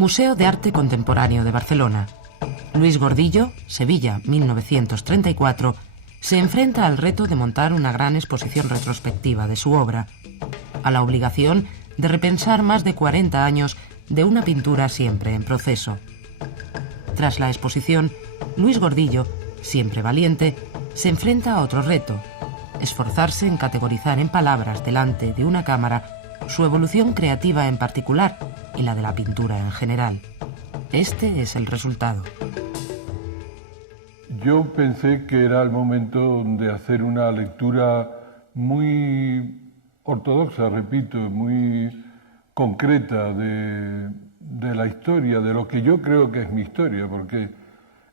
Museo de Arte Contemporáneo de Barcelona. Luis Gordillo, Sevilla, 1934, se enfrenta al reto de montar una gran exposición retrospectiva de su obra, a la obligación de repensar más de 40 años de una pintura siempre en proceso. Tras la exposición, Luis Gordillo, siempre valiente, se enfrenta a otro reto: esforzarse en categorizar en palabras delante de una cámara su evolución creativa en particular y la de la pintura en general. Este es el resultado. Yo pensé que era el momento de hacer una lectura muy ortodoxa, repito, muy concreta de la historia, de lo que yo creo que es mi historia, porque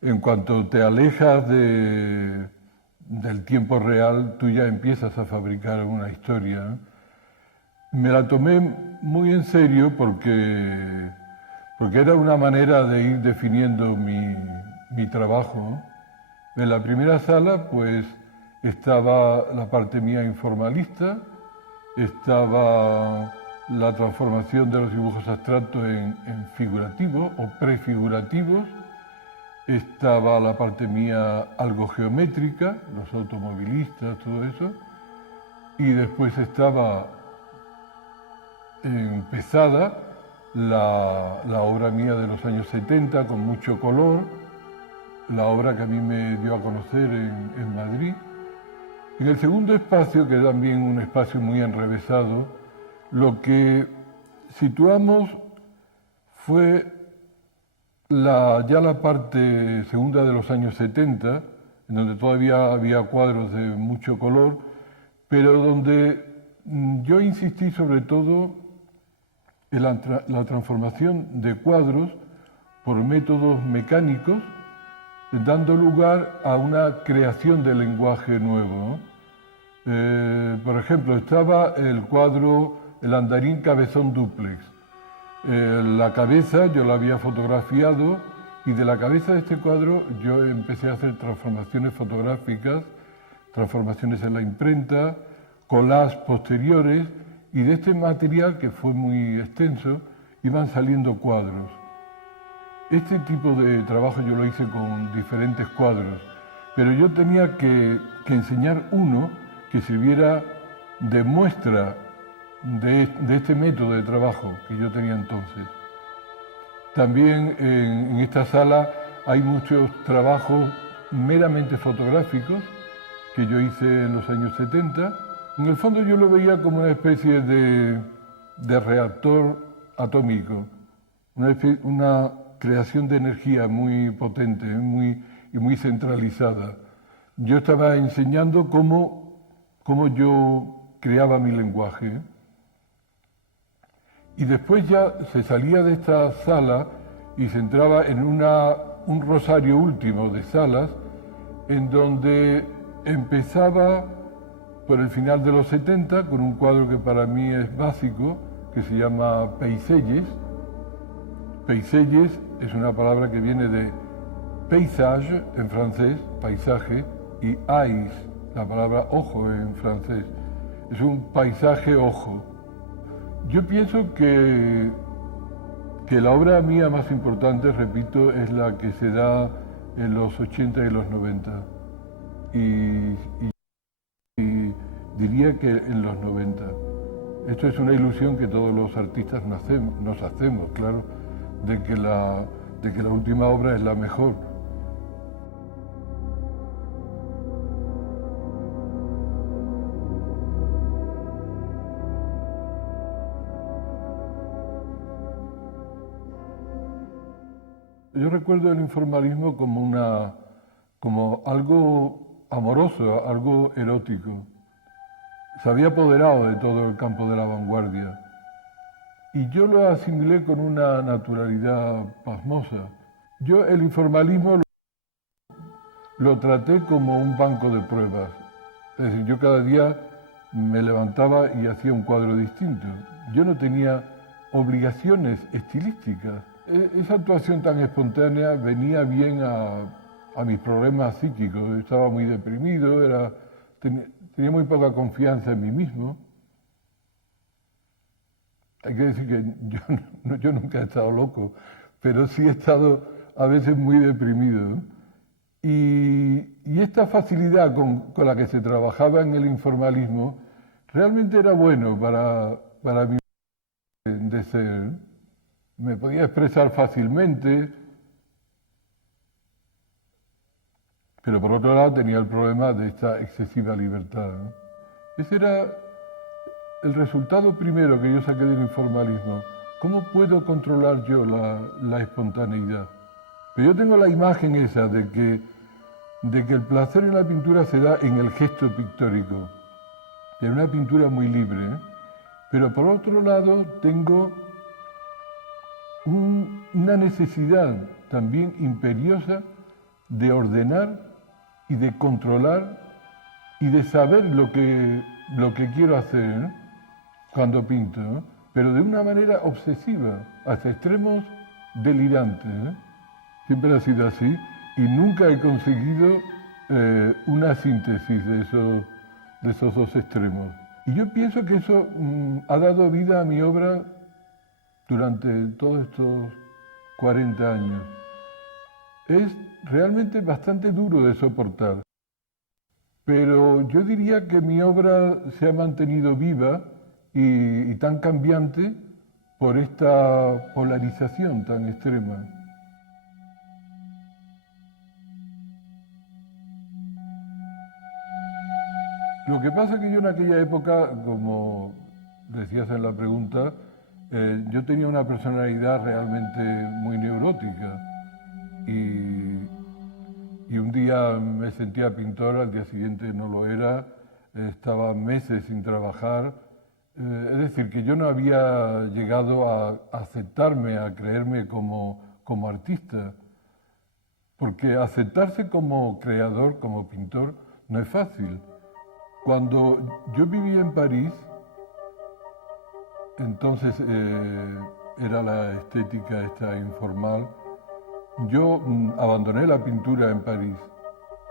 en cuanto te alejas del tiempo real, tú ya empiezas a fabricar una historia, ¿no? Me la tomé muy en serio porque era una manera de ir definiendo mi trabajo, ¿no? En la primera sala, pues, estaba la parte mía informalista, estaba la transformación de los dibujos abstractos en figurativos o prefigurativos, estaba la parte mía algo geométrica, los automovilistas, todo eso, y después estaba empezada la obra mía de los años 70 con mucho color, la obra que a mí me dio a conocer en Madrid. En el segundo espacio, que es también un espacio muy enrevesado, lo que situamos fue ya la parte segunda de los años 70, en donde todavía había cuadros de mucho color, pero donde yo insistí sobre todo en la transformación de cuadros por métodos mecánicos, dando lugar a una creación de lenguaje nuevo, ¿no? Por ejemplo, estaba el cuadro El andarín cabezón dúplex. La cabeza yo la había fotografiado y de la cabeza de este cuadro yo empecé a hacer transformaciones fotográficas, transformaciones en la imprenta, collages posteriores, y de este material, que fue muy extenso, iban saliendo cuadros. Este tipo de trabajo yo lo hice con diferentes cuadros, pero yo tenía que enseñar uno que sirviera de muestra de este método de trabajo que yo tenía entonces. También en esta sala hay muchos trabajos meramente fotográficos que yo hice en los años 70. En el fondo yo lo veía como una especie de reactor atómico, una creación de energía muy potente y muy centralizada. Yo estaba enseñando cómo yo creaba mi lenguaje. Y después ya se salía de esta sala y se entraba en un rosario último de salas en donde empezaba por el final de los 70 con un cuadro que para mí es básico, que se llama Payselles. Payselles es una palabra que viene de paysage en francés, paisaje, y eyes, la palabra ojo en francés. Es un paisaje ojo. Yo pienso que la obra mía más importante, repito, es la que se da en los 80 y los 90. Y diría que en los 90. Esto es una ilusión que todos los artistas nos hacemos, claro, de que la última obra es la mejor. Yo recuerdo el informalismo como algo amoroso, algo erótico. Se había apoderado de todo el campo de la vanguardia. Y yo lo asimilé con una naturalidad pasmosa. Yo el informalismo lo traté como un banco de pruebas. Es decir, yo cada día me levantaba y hacía un cuadro distinto. Yo no tenía obligaciones estilísticas. Esa actuación tan espontánea venía bien a mis problemas psíquicos. Estaba muy deprimido, tenía muy poca confianza en mí mismo. Hay que decir que yo nunca he estado loco, pero sí he estado a veces muy deprimido, ¿no? Y esta facilidad con la que se trabajaba en el informalismo realmente era bueno para mi de ser, ¿no? Me podía expresar fácilmente, pero por otro lado tenía el problema de esta excesiva libertad, ¿no? Ese era el resultado primero que yo saqué del informalismo. ¿Cómo puedo controlar yo la espontaneidad? Pero yo tengo la imagen esa de que el placer en la pintura se da en el gesto pictórico, en una pintura muy libre, ¿eh? Pero por otro lado tengo una necesidad también imperiosa de ordenar y de controlar y de saber lo que quiero hacer, ¿no? Cuando pinto, ¿no? Pero de una manera obsesiva, hasta extremos delirantes, ¿no? Siempre ha sido así y nunca he conseguido una síntesis de esos dos extremos. Y yo pienso que eso ha dado vida a mi obra durante todos estos 40 años. Es realmente bastante duro de soportar, pero yo diría que mi obra se ha mantenido viva y tan cambiante por esta polarización tan extrema. Lo que pasa es que yo en aquella época, como decías en la pregunta, yo tenía una personalidad realmente muy neurótica y un día me sentía pintor, al día siguiente no lo era, estaba meses sin trabajar. Es decir, que yo no había llegado a aceptarme, a creerme como artista, porque aceptarse como creador, como pintor, no es fácil. Cuando yo vivía en París, entonces era la estética esta informal, yo abandoné la pintura en París.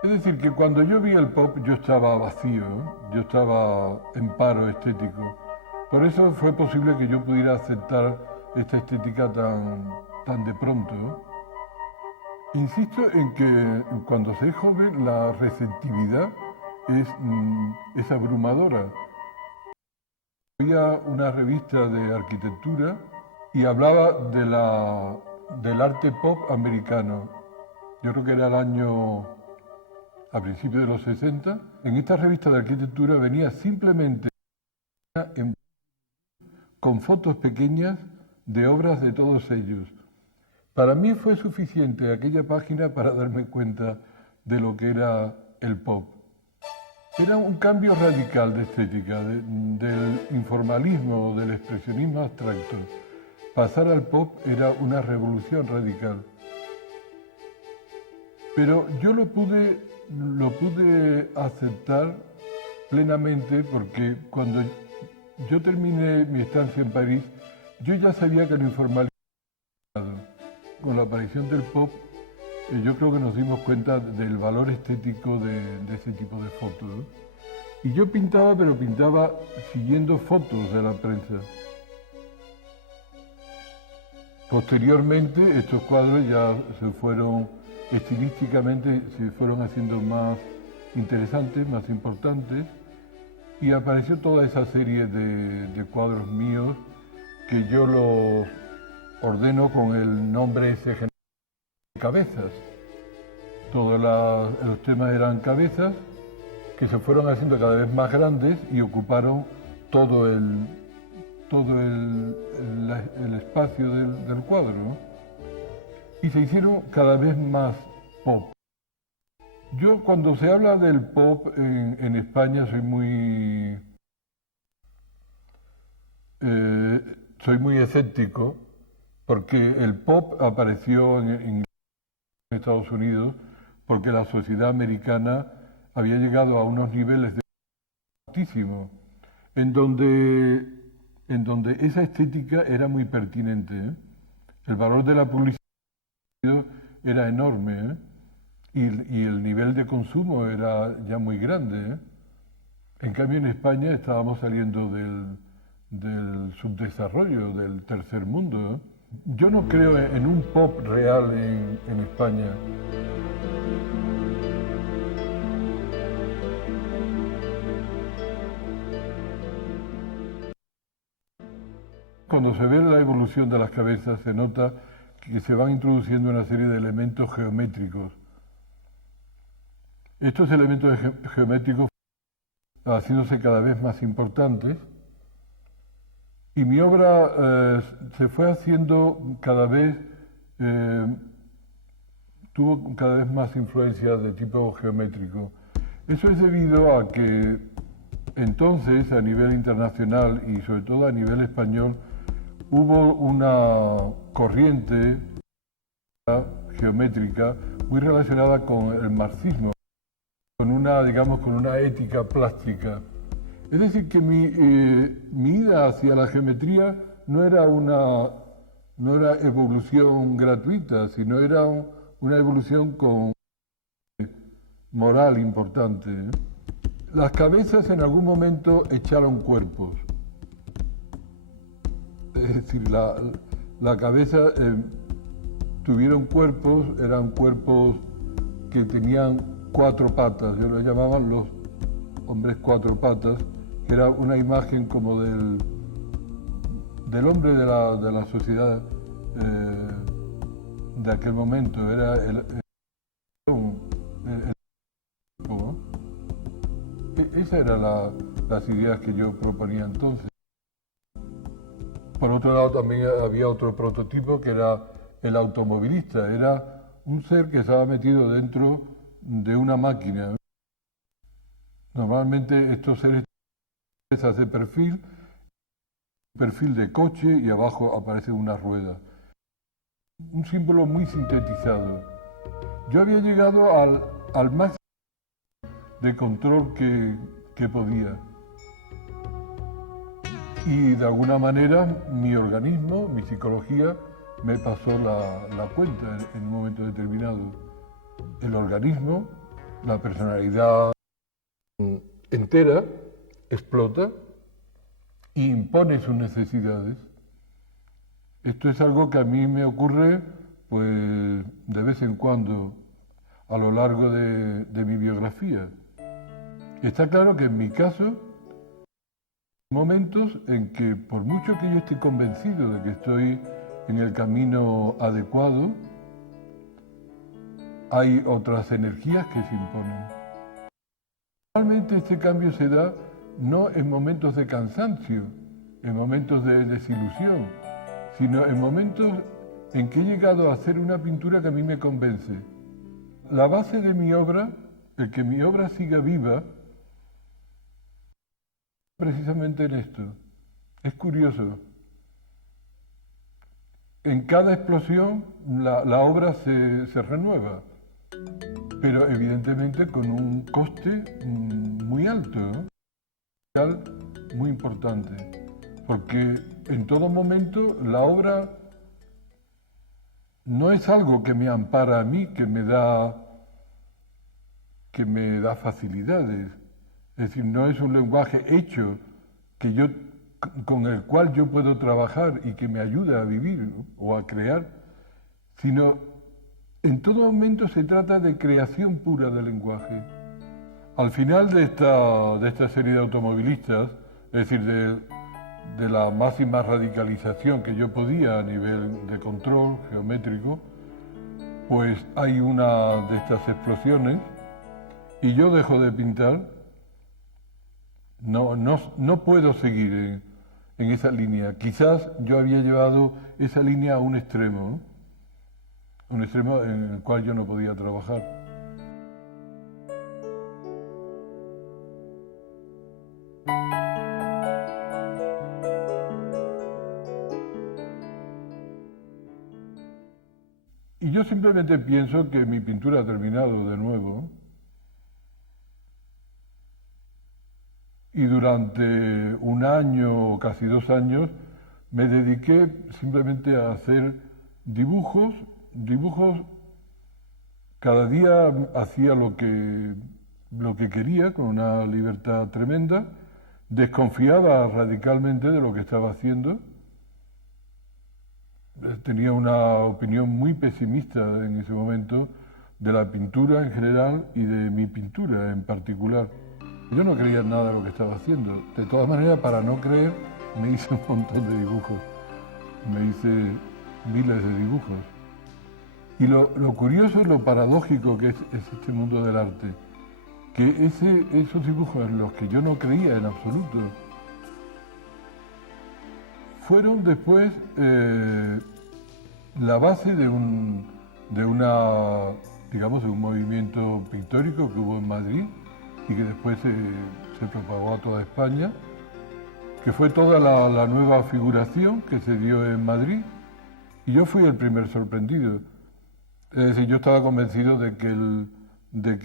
Es decir, que cuando yo vi el pop yo estaba vacío, yo estaba en paro estético. Por eso fue posible que yo pudiera aceptar esta estética tan de pronto. Insisto en que cuando se es joven la receptividad es abrumadora. Había una revista de arquitectura y hablaba del arte pop americano. Yo creo que era el año a principios de los 60. En esta revista de arquitectura venía simplemente con fotos pequeñas de obras de todos ellos. Para mí fue suficiente aquella página para darme cuenta de lo que era el pop. Era un cambio radical de estética, del informalismo, del expresionismo abstracto. Pasar al pop era una revolución radical. Pero yo lo pude aceptar plenamente porque cuando yo terminé mi estancia en París, yo ya sabía que el informalismo, con la aparición del pop, yo creo que nos dimos cuenta del valor estético de ese tipo de fotos, ¿no? Y yo pintaba, pero pintaba siguiendo fotos de la prensa. Posteriormente, estos cuadros ya estilísticamente se fueron haciendo más interesantes, más importantes, y apareció toda esa serie de cuadros míos que yo los ordeno con el nombre ese general de cabezas. Todos los temas eran cabezas que se fueron haciendo cada vez más grandes y ocuparon todo el espacio del cuadro, ¿no? Y se hicieron cada vez más pop. Yo cuando se habla del pop en España soy muy escéptico porque el pop apareció en Estados Unidos porque la sociedad americana había llegado a unos niveles de altísimos en donde esa estética era muy pertinente, ¿eh? El valor de la publicidad era enorme, ¿eh? Y el nivel de consumo era ya muy grande, ¿eh? En cambio en España estábamos saliendo del subdesarrollo, del tercer mundo, ¿eh? Yo no creo en un pop real en España. Cuando se ve la evolución de las cabezas se nota que se van introduciendo una serie de elementos geométricos. Estos elementos geométricos haciéndose cada vez más importantes y mi obra se fue haciendo cada vez, tuvo cada vez más influencia de tipo geométrico. Eso es debido a que entonces a nivel internacional y sobre todo a nivel español hubo una corriente geométrica muy relacionada con el marxismo, con una, digamos, con una ética plástica. Es decir, que mi ida hacia la geometría no era evolución gratuita, sino era una evolución con moral importante. Las cabezas en algún momento echaron cuerpos. Es decir, la cabeza tuvieron cuerpos, eran cuerpos que tenían 4 patas, ellos lo llamaban los hombres 4 patas, que era una imagen como del hombre de la sociedad de aquel momento, era ¿no? Esas eran las ideas que yo proponía entonces. Por otro lado también había otro prototipo que era el automovilista, era un ser que estaba metido dentro de una máquina. Normalmente estos seres hacen perfil de coche y abajo aparece una rueda. Un símbolo muy sintetizado. Yo había llegado al máximo de control que podía. Y de alguna manera mi organismo, mi psicología, me pasó la cuenta en un momento determinado. El organismo, la personalidad entera, explota e impone sus necesidades. Esto es algo que a mí me ocurre pues de vez en cuando a lo largo de mi biografía. Está claro que en mi caso hay momentos en que por mucho que yo esté convencido de que estoy en el camino adecuado, hay otras energías que se imponen. Normalmente este cambio se da no en momentos de cansancio, en momentos de desilusión, sino en momentos en que he llegado a hacer una pintura que a mí me convence. La base de mi obra, el que mi obra siga viva, precisamente en esto. Es curioso. En cada explosión la obra se renueva, pero evidentemente con un coste muy alto, ¿no? Muy importante, porque en todo momento la obra no es algo que me ampara a mí, que me da facilidades. Es decir, no es un lenguaje hecho con el cual yo puedo trabajar y que me ayuda a vivir, ¿no? O a crear, sino en todo momento se trata de creación pura del lenguaje. Al final de esta serie de automovilistas, es decir, de la máxima radicalización que yo podía a nivel de control geométrico, pues hay una de estas explosiones y yo dejo de pintar. No puedo seguir en esa línea. Quizás yo había llevado esa línea a un extremo, ¿no? Un extremo en el cual yo no podía trabajar. Y yo simplemente pienso que mi pintura ha terminado de nuevo. Y durante un año o casi 2 años me dediqué simplemente a hacer dibujos. Cada día hacía lo que quería con una libertad tremenda, desconfiaba radicalmente de lo que estaba haciendo. tenía una opinión muy pesimista en ese momento de la pintura en general y de mi pintura en particular. Yo no creía en nada de lo que estaba haciendo. De todas maneras, para no creer, me hice un montón de dibujos. Me hice miles de dibujos. Y lo curioso, lo paradójico que es este mundo del arte, que esos dibujos en los que yo no creía en absoluto, fueron después la base de un movimiento pictórico que hubo en Madrid y que después se propagó a toda España, que fue toda la nueva figuración que se dio en Madrid, y yo fui el primer sorprendido. Es decir, yo estaba convencido de que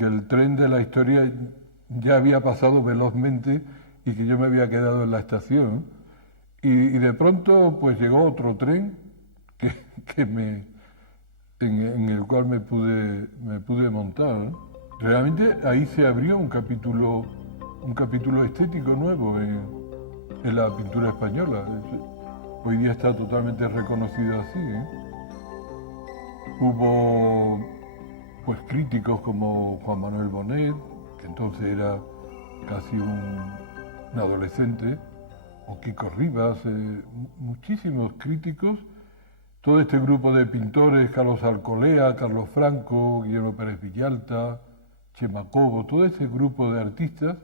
el tren de la historia ya había pasado velozmente y que yo me había quedado en la estación. Y de pronto pues llegó otro tren en el cual me pude montar. Realmente ahí se abrió un capítulo estético nuevo en la pintura española. Hoy día está totalmente reconocido así, ¿eh? Hubo pues críticos como Juan Manuel Bonet, que entonces era casi un adolescente, o Kiko Rivas, muchísimos críticos. Todo este grupo de pintores, Carlos Alcolea, Carlos Franco, Guillermo Pérez Villalta, Chema Cobo, todo ese grupo de artistas,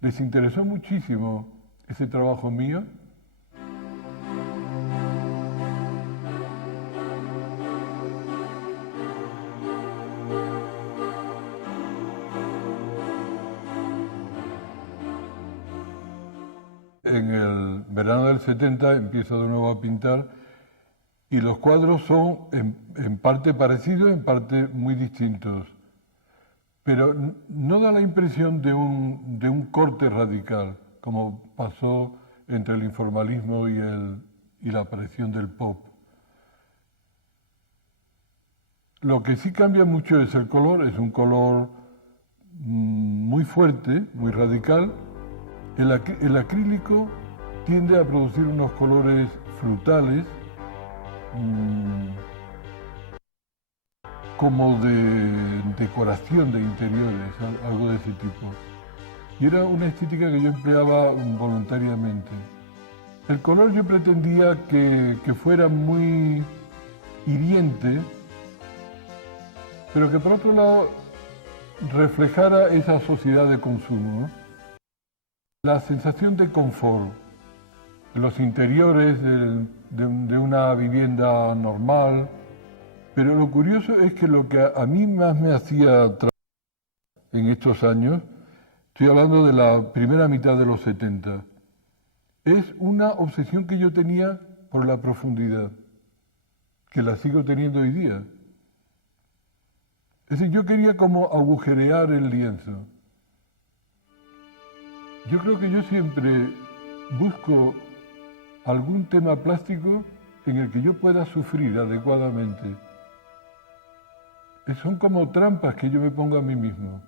les interesó muchísimo ese trabajo mío. En el verano del 70 empiezo de nuevo a pintar y los cuadros son en parte parecidos, en parte muy distintos. Pero no da la impresión de un corte radical, como pasó entre el informalismo y la aparición del pop. Lo que sí cambia mucho es el color, es un color muy fuerte, muy radical. El acrílico tiende a producir unos colores frutales, como de decoración de interiores, algo de ese tipo. Y era una estética que yo empleaba voluntariamente. El color yo pretendía que fuera muy hiriente, pero que por otro lado reflejara esa sociedad de consumo, ¿no? La sensación de confort, los interiores de una vivienda normal. Pero lo curioso es que lo que a mí más me hacía en estos años, estoy hablando de la primera mitad de los 70, es una obsesión que yo tenía por la profundidad, que la sigo teniendo hoy día. Es decir, yo quería como agujerear el lienzo. Yo creo que yo siempre busco algún tema plástico en el que yo pueda sufrir adecuadamente. Son como trampas que yo me pongo a mí mismo.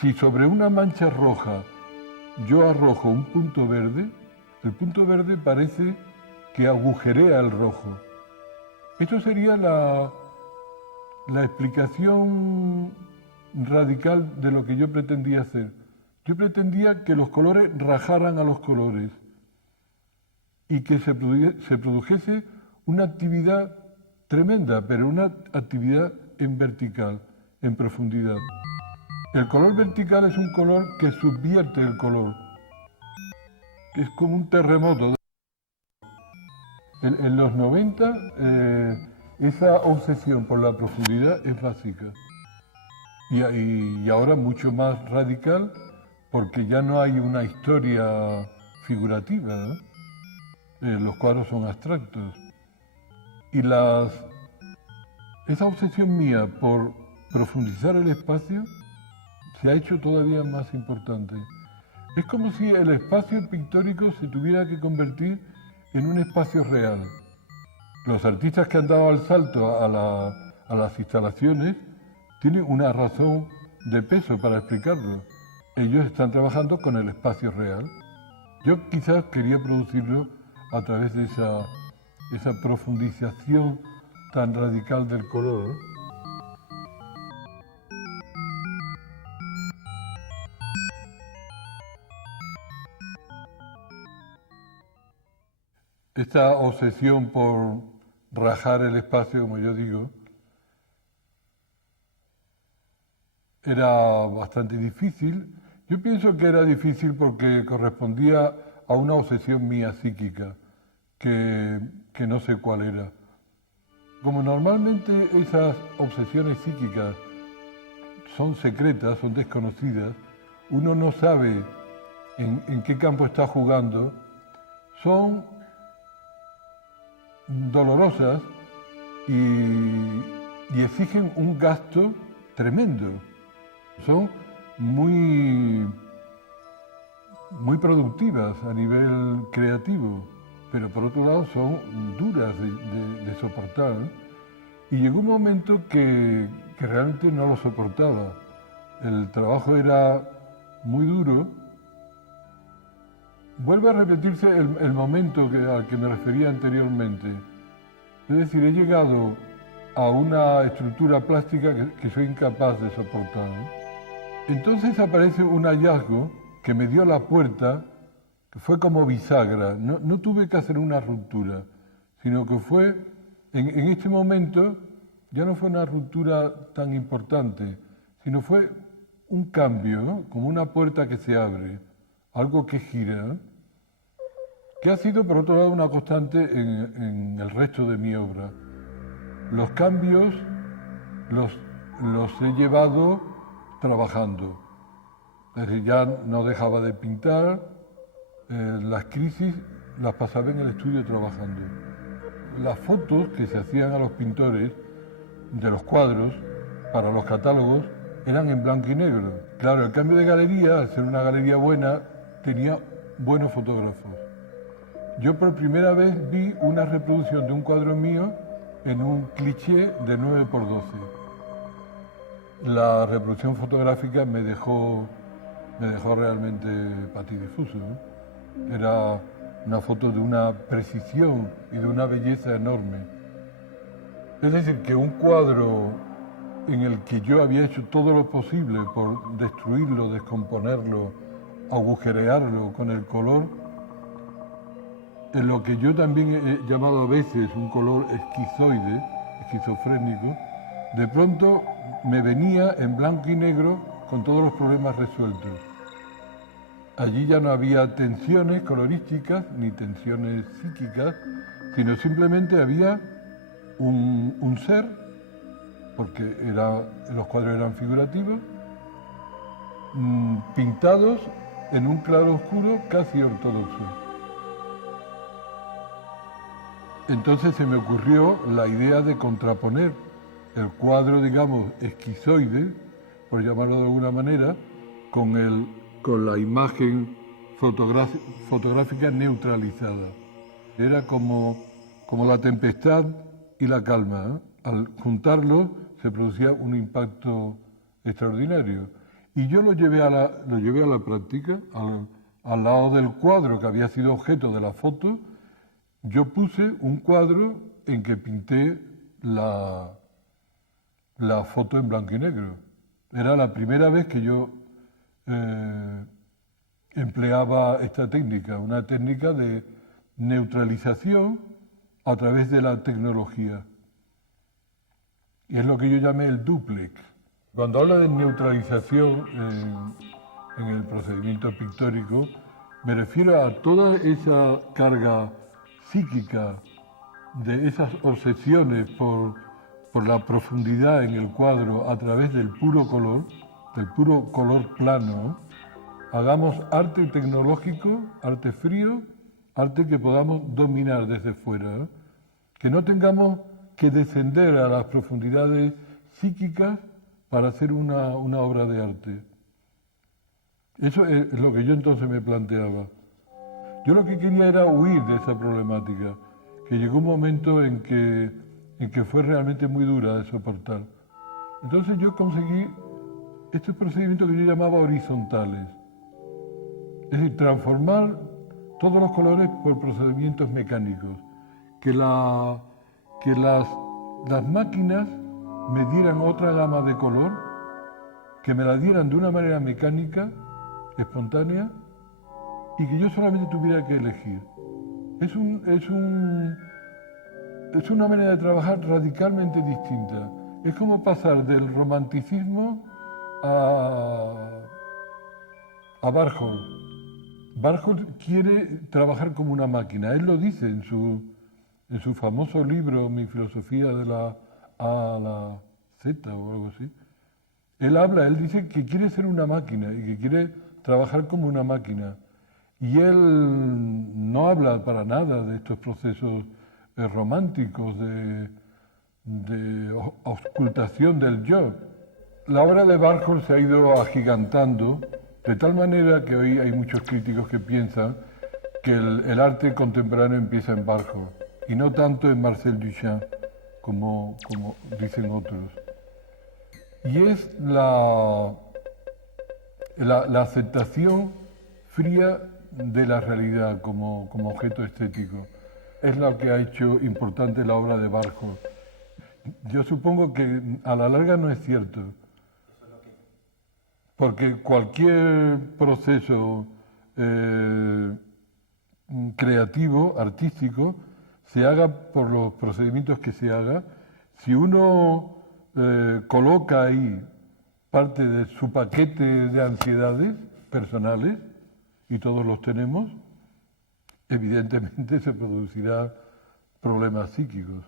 Si sobre una mancha roja yo arrojo un punto verde, el punto verde parece que agujerea el rojo. Esto sería la explicación radical de lo que yo pretendía hacer. Yo pretendía que los colores rajaran a los colores y que se produjese una actividad tremenda, pero una actividad en vertical, en profundidad. El color vertical es un color que subvierte el color. Es como un terremoto. En los 90, esa obsesión por la profundidad es básica. Y ahora mucho más radical, porque ya no hay una historia figurativa, ¿no? Los cuadros son abstractos. Y esa obsesión mía por profundizar el espacio se ha hecho todavía más importante. Es como si el espacio pictórico se tuviera que convertir en un espacio real. Los artistas que han dado el salto a las instalaciones tienen una razón de peso para explicarlo. Ellos están trabajando con el espacio real. Yo quizás quería producirlo a través de esa profundización tan radical del color, ¿no? Esta obsesión por rajar el espacio, como yo digo, era bastante difícil. Yo pienso que era difícil porque correspondía a una obsesión mía psíquica, que no sé cuál era. Como normalmente esas obsesiones psíquicas son secretas, son desconocidas, uno no sabe en qué campo está jugando, son dolorosas y exigen un gasto tremendo. Son muy productivas a nivel creativo, pero por otro lado son duras de soportar. Y llegó un momento que realmente no lo soportaba. El trabajo era muy duro. Vuelve a repetirse el momento al que me refería anteriormente. Es decir, he llegado a una estructura plástica que soy incapaz de soportar. Entonces aparece un hallazgo que me dio la puerta, que fue como bisagra. No tuve que hacer una ruptura, sino que fue, en este momento, ya no fue una ruptura tan importante, sino fue un cambio, ¿no? Como una puerta que se abre, algo que gira, ¿no? Que ha sido, por otro lado, una constante en el resto de mi obra. Los cambios los he llevado trabajando. Es decir, ya no dejaba de pintar, las crisis las pasaba en el estudio trabajando. Las fotos que se hacían a los pintores de los cuadros para los catálogos eran en blanco y negro. Claro, el cambio de galería, al ser una galería buena, tenía buenos fotógrafos. Yo por primera vez vi una reproducción de un cuadro mío en un cliché de 9×12. La reproducción fotográfica me dejó realmente patidifuso, ¿no? Era una foto de una precisión y de una belleza enorme. Es decir, que un cuadro en el que yo había hecho todo lo posible por destruirlo, descomponerlo, agujerearlo con el color, en lo que yo también he llamado a veces un color esquizoide, esquizofrénico, de pronto me venía en blanco y negro con todos los problemas resueltos. Allí ya no había tensiones colorísticas ni tensiones psíquicas, sino simplemente había un ser, porque los cuadros eran figurativos, pintados en un claro oscuro casi ortodoxo. Entonces se me ocurrió la idea de contraponer el cuadro, digamos, esquizoide, por llamarlo de alguna manera, con la imagen fotográfica neutralizada. Era como la tempestad y la calma, ¿eh? Al juntarlo se producía un impacto extraordinario. Y yo lo llevé a la práctica, al lado del cuadro que había sido objeto de la foto. Yo puse un cuadro en que pinté la foto en blanco y negro. Era la primera vez que yo empleaba esta técnica, una técnica de neutralización a través de la tecnología. Y es lo que yo llamé el dúplex. Cuando hablo de neutralización en el procedimiento pictórico, me refiero a toda esa carga psíquica, de esas obsesiones por la profundidad en el cuadro a través del puro color plano. Hagamos arte tecnológico, arte frío, arte que podamos dominar desde fuera, que no tengamos que descender a las profundidades psíquicas para hacer una obra de arte. Eso es lo que yo entonces me planteaba. Yo lo que quería era huir de esa problemática, que llegó un momento en que fue realmente muy dura de soportar. Entonces yo conseguí estos procedimientos que yo llamaba horizontales, es decir, transformar todos los colores por procedimientos mecánicos, que las máquinas me dieran otra gama de color, que me la dieran de una manera mecánica, espontánea, y que yo solamente tuviera que elegir. Es una manera de trabajar radicalmente distinta. Es como pasar del romanticismo a Warhol. Warhol quiere trabajar como una máquina. Él lo dice en su famoso libro, Mi filosofía de la A a la Z o algo así. Él dice que quiere ser una máquina y que quiere trabajar como una máquina. Y él no habla para nada de estos procesos románticos de auscultación del yo. La obra de Warhol se ha ido agigantando de tal manera que hoy hay muchos críticos que piensan que el arte contemporáneo empieza en Warhol y no tanto en Marcel Duchamp como dicen otros. Y es la aceptación fría de la realidad como objeto estético. Es lo que ha hecho importante la obra de Warhol. Yo supongo que a la larga no es cierto, porque cualquier proceso creativo, artístico, se haga por los procedimientos que se haga, si uno coloca ahí parte de su paquete de ansiedades personales, y todos los tenemos, evidentemente se producirán problemas psíquicos.